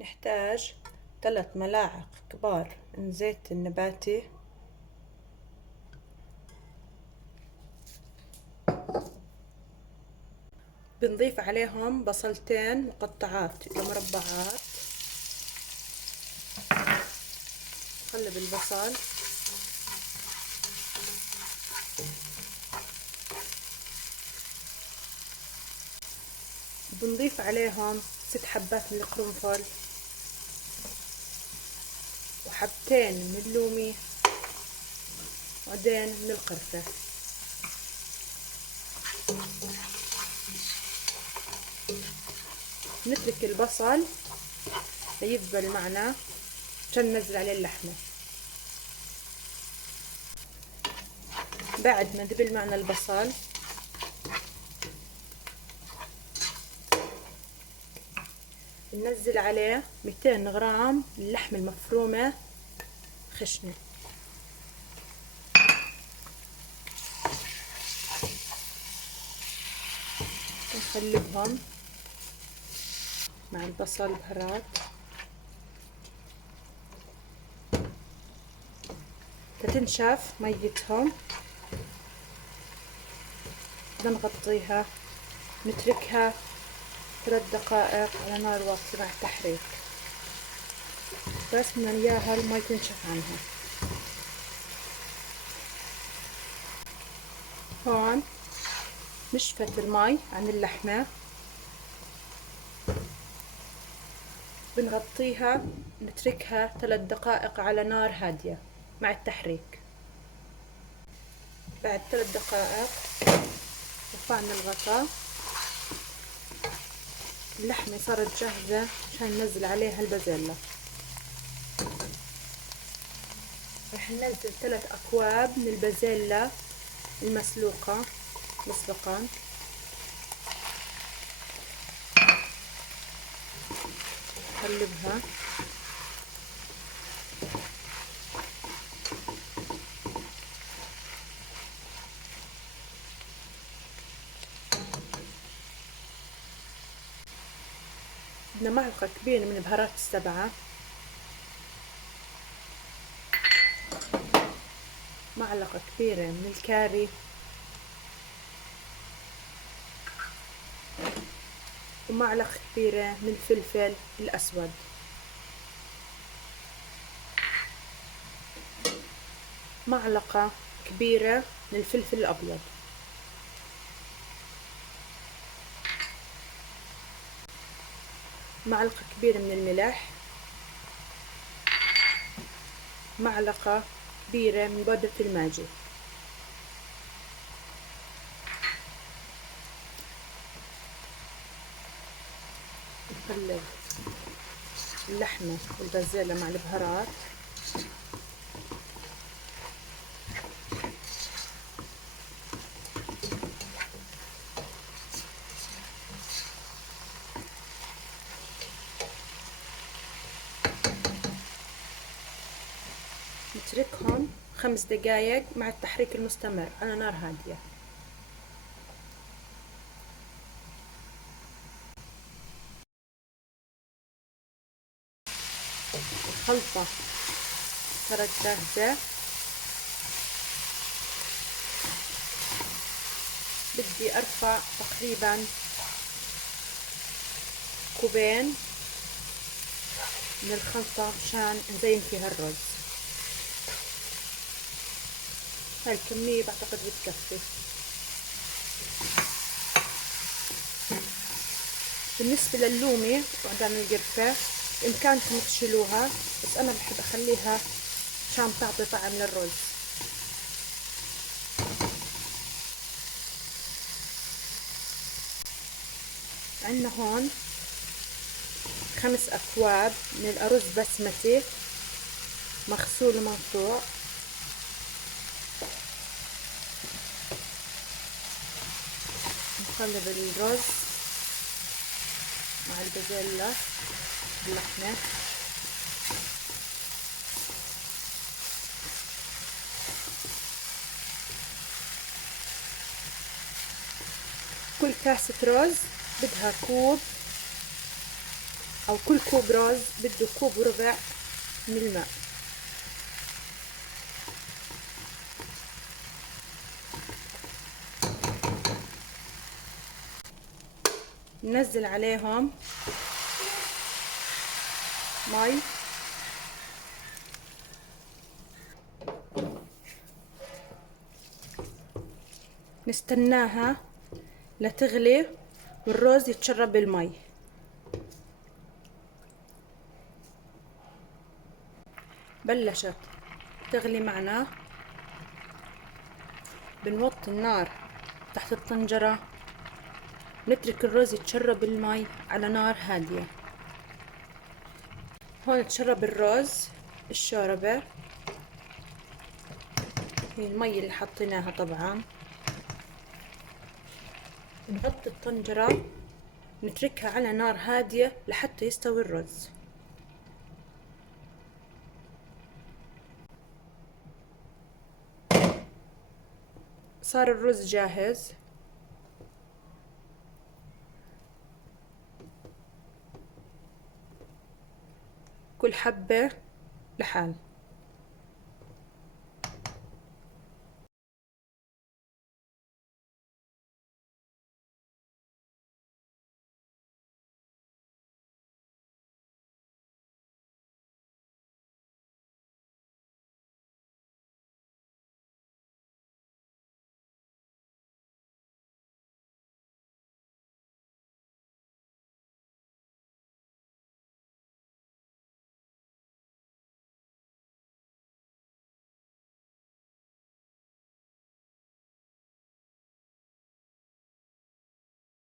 نحتاج 3 ملاعق كبار من زيت النباتي، بنضيف عليهم بصلتين مقطعات إلى مربعات. نقلب البصل، بنضيف عليهم 6 حبات من القرنفل وحبتين من اللومي وعدين من القرفة. نترك البصل ليذبل معنا عشان ننزل عليه اللحمة. بعد ما ذبل معنا البصل ننزل عليه 200 غرام اللحمة المفرومة خشنة. نقلبهم مع البصل بهارات. تتنشف ميتهم بنغطيها، نتركها 3 دقائق على نار واطية مع التحريك، بس بدنا اياها المي تنشف عنها. هون نشفت المي عن اللحمة، بنغطيها نتركها 3 دقائق على نار هادية مع التحريك. بعد 3 دقائق رفعنا الغطاء، اللحمة صارت جاهزة عشان ننزل عليها البازلاء. رح ننزل 3 أكواب من البازلاء المسلوقة مسبقا. نقلبها، بدنا معلقة كبيرة من بهارات السبعة، معلقة كبيرة من الكاري، ومعلقة كبيرة من الفلفل الأسود، معلقة كبيرة من الفلفل الأبيض، معلقة كبيرة من الملح، معلقة كبيرة من بودرة الماجي. نقلب اللحمة والبازلاء مع البهارات. نتركهم 5 دقايق مع التحريك المستمر على نار هادية. الخلطة صارت جاهزة، بدي أرفع تقريبا كوبين من الخلطة مشان نزين فيها الرز. هاي الكمية بعتقد بتكفي. بالنسبة للومي وعدم القرفة بإمكانكم تشيلوها، بس أنا بحب أخليها عشان تعطي طعم للرز. عندنا هون 5 أكواب من الأرز بسمتي مغسول ومنقوع. نقلب الرز مع البازلاء باللحمة. كل كاسة رز بدها كوب او كل كوب رز بده كوب وربع من الماء. ننزل عليهم مي، نستناها لتغلي والرز يتشرب المي. بلشت تغلي معنا، بنوطي النار تحت الطنجرة، نترك الرز يتشرب المي على نار هادية. هون تشرب الرز الشوربة، هي المي اللي حطيناها طبعا. نغطي الطنجرة، نتركها على نار هادية لحتى يستوي الرز. صار الرز جاهز. كل حبة لحال.